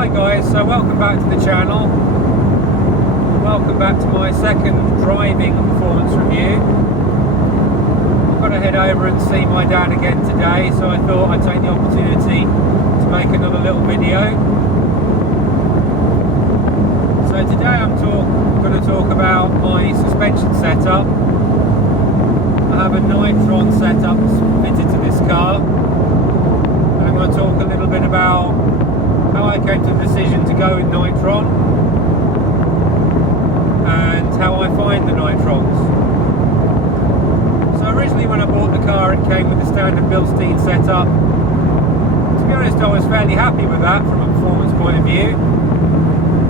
Hi guys, so welcome back to the channel. Welcome back to my second driving performance review. I've got to head over and see my dad again today, so I thought I'd take the opportunity to make another little video. So today I'm going to talk about my suspension setup. I have a Nitron setup fitted to this car. And I'm going to talk a little bit about how I came to the decision to go with Nitron and how I find the Nitrons. So originally when I bought the car it came with the standard Bilstein setup. To be honest, I was fairly happy with that from a performance point of view.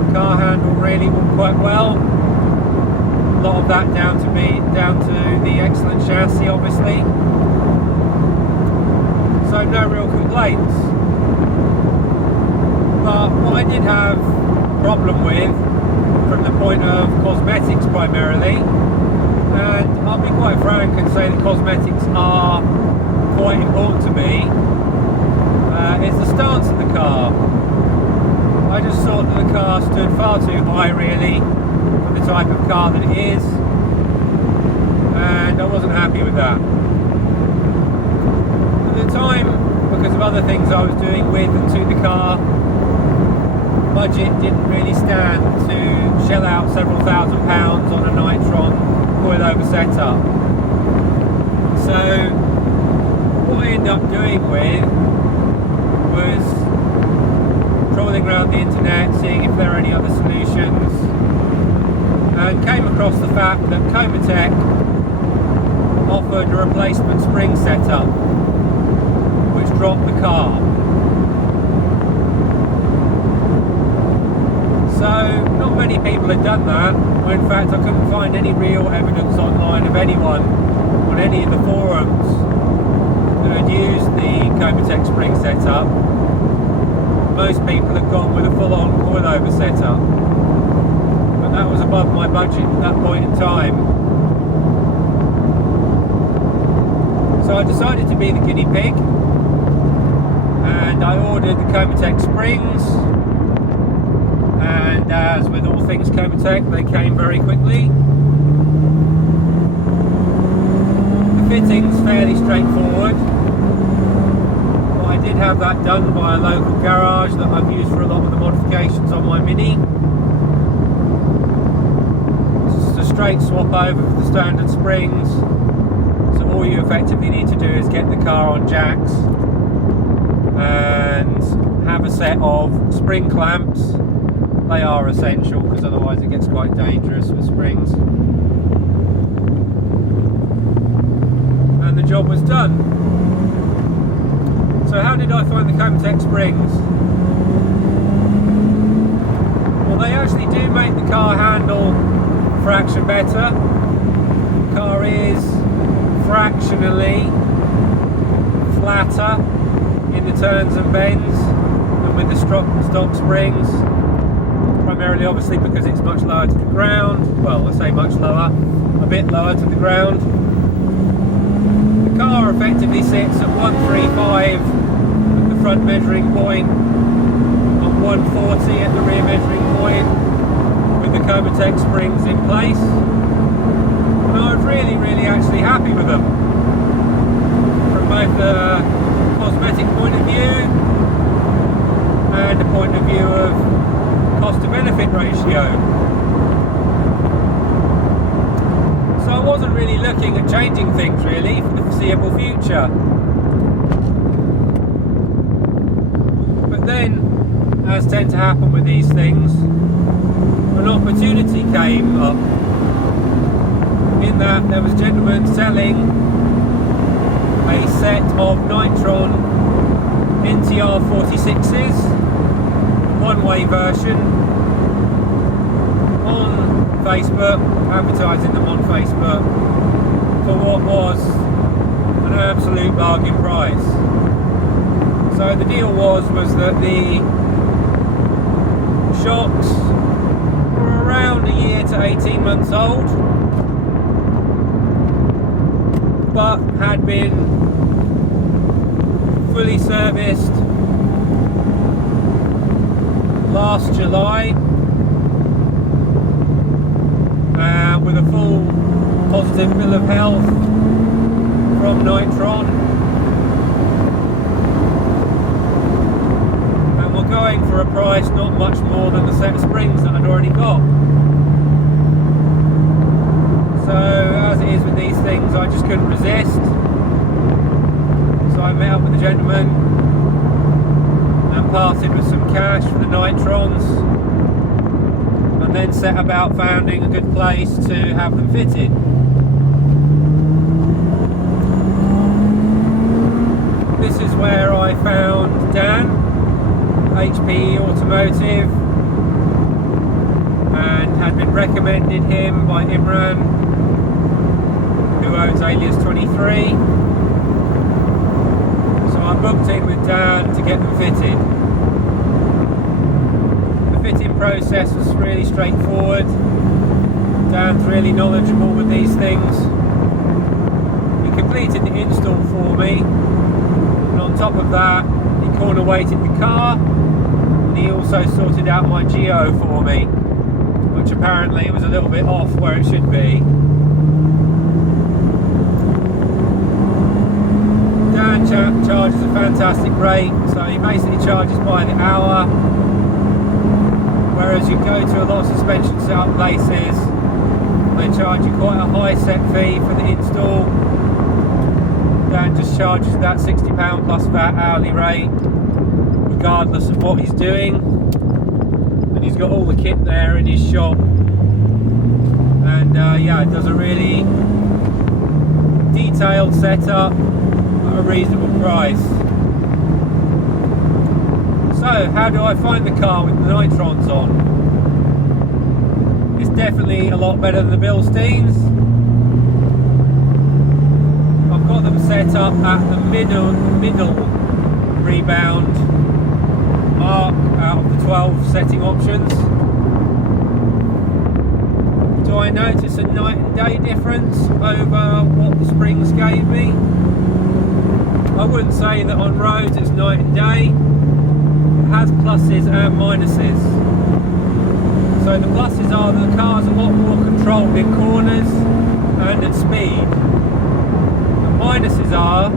The car handled really quite well. A lot of that down to the excellent chassis obviously. So no real complaints. But what I did have a problem with, from the point of cosmetics primarily, and I'll be quite frank and say that cosmetics are quite important to me, is the stance of the car. I just thought that the car stood far too high really for the type of car that it is, and I wasn't happy with that. At the time, because of other things I was doing with and to the car, budget didn't really stand to shell out several £1,000s on a Nitron coilover setup. So what I ended up doing with was trawling around the internet, seeing if there are any other solutions, and came across the fact that Comatech offered a replacement spring setup which dropped the car. So not many people had done that, or in fact I couldn't find any real evidence online of anyone on any of the forums that had used the Comatech spring setup. Most people had gone with a full-on coilover setup, but that was above my budget at that point in time. So I decided to be the guinea pig, and I ordered the Comatech springs. And as with all things Comatech, they came very quickly. The fitting's fairly straightforward. I did have that done by a local garage that I've used for a lot of the modifications on my Mini. It's just a straight swap over for the standard springs. So all you effectively need to do is get the car on jacks and have a set of spring clamps. They are essential because otherwise it gets quite dangerous with springs. And the job was done. So how did I find the Comatech springs? Well, they actually do make the car handle a fraction better. The car is fractionally flatter in the turns and bends than with the stock springs. Primarily obviously because it's much lower to the ground. Well, I say much lower, a bit lower to the ground. The car effectively sits at 135 at the front measuring point, on 140 at the rear measuring point, with the Comatech springs in place. And I was really actually happy with them, from both a cosmetic point of view and a point of view of cost to benefit ratio. So I wasn't really looking at changing things really for the foreseeable future. But then, as tend to happen with these things, an opportunity came up, in that there was a gentleman selling a set of Nitron NTR 46s, one-way version, on Facebook, advertising them on Facebook for what was an absolute bargain price. So the deal was that the shocks were around a year to 18 months old, but had been fully serviced last July with a full positive bill of health from Nitron, and we're going for a price not much more than the set of springs that I'd already got. So as it is with these things, I just couldn't resist, so I met up with the gentleman and parted with some cash for the Nitrons, and then set about finding a good place to have them fitted. This is where I found Dan, HP Automotive, and had been recommended him by Imran, who owns Alias 23. So I booked in with Dan to get them fitted. Fitting process was really straightforward. Dan's really knowledgeable with these things. He completed the install for me, and on top of that he corner weighted the car, and he also sorted out my geo for me, which apparently was a little bit off where it should be. Dan charges a fantastic rate, so he basically charges by the hour. Whereas you go to a lot of suspension setup places, they charge you quite a high set fee for the install. Dan just charges that £60 plus VAT hourly rate, regardless of what he's doing. And he's got all the kit there in his shop. And yeah, it does a really detailed setup at a reasonable price. So, how do I find the car with the Nitrons on? It's definitely a lot better than the Bilsteins. I've got them set up at the middle rebound mark out of the 12 setting options. Do I notice a night and day difference over what the springs gave me? I wouldn't say that on roads it's night and day. Has pluses and minuses. So the pluses are that the car's a lot more controlled in corners and at speed. The minuses are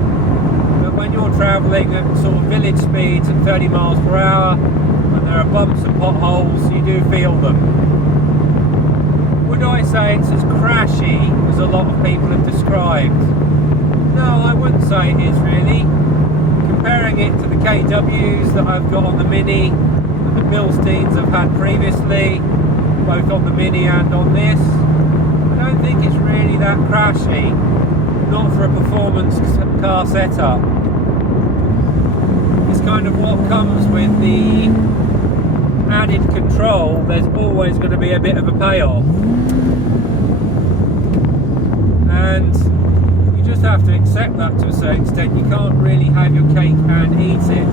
that when you're travelling at sort of village speeds at 30 miles per hour and there are bumps and potholes, you do feel them. Would I say it's as crashy as a lot of people have described? No, I wouldn't say it is really. Comparing it to the KWs that I've got on the Mini and the Bilsteins I've had previously, both on the Mini and on this, I don't think it's really that crashy, not for a performance car setup. It's kind of what comes with the added control, there's always going to be a bit of a payoff. And just have to accept that to a certain extent. You can't really have your cake and eat it.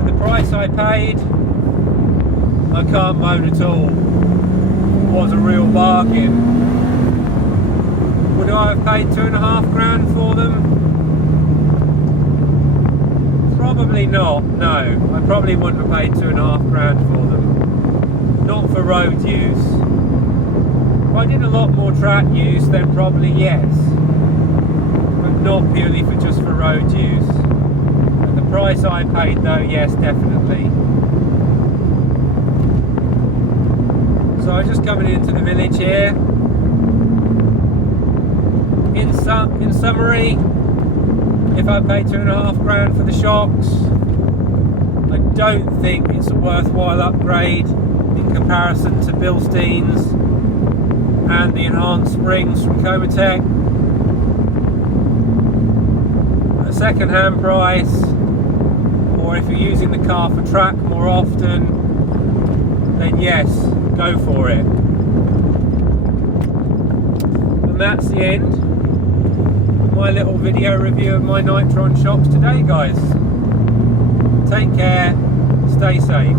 For the price I paid, I can't moan at all. It was a real bargain. Would I have paid £2.5 grand for them? Probably not, no. I probably wouldn't have paid £2.5 grand for them. Not for road use. If I did a lot more track use, then probably yes, but not purely just for road use. At the price I paid though, yes, definitely. So I'm just coming into the village here. In summary, if I paid £2.5 grand for the shocks, I don't think it's a worthwhile upgrade in comparison to Bilsteins and the enhanced springs from Comatec. A second-hand price, or if you're using the car for track more often, then yes, go for it. And that's the end of my little video review of my Nitron shocks today, guys. Take care, stay safe.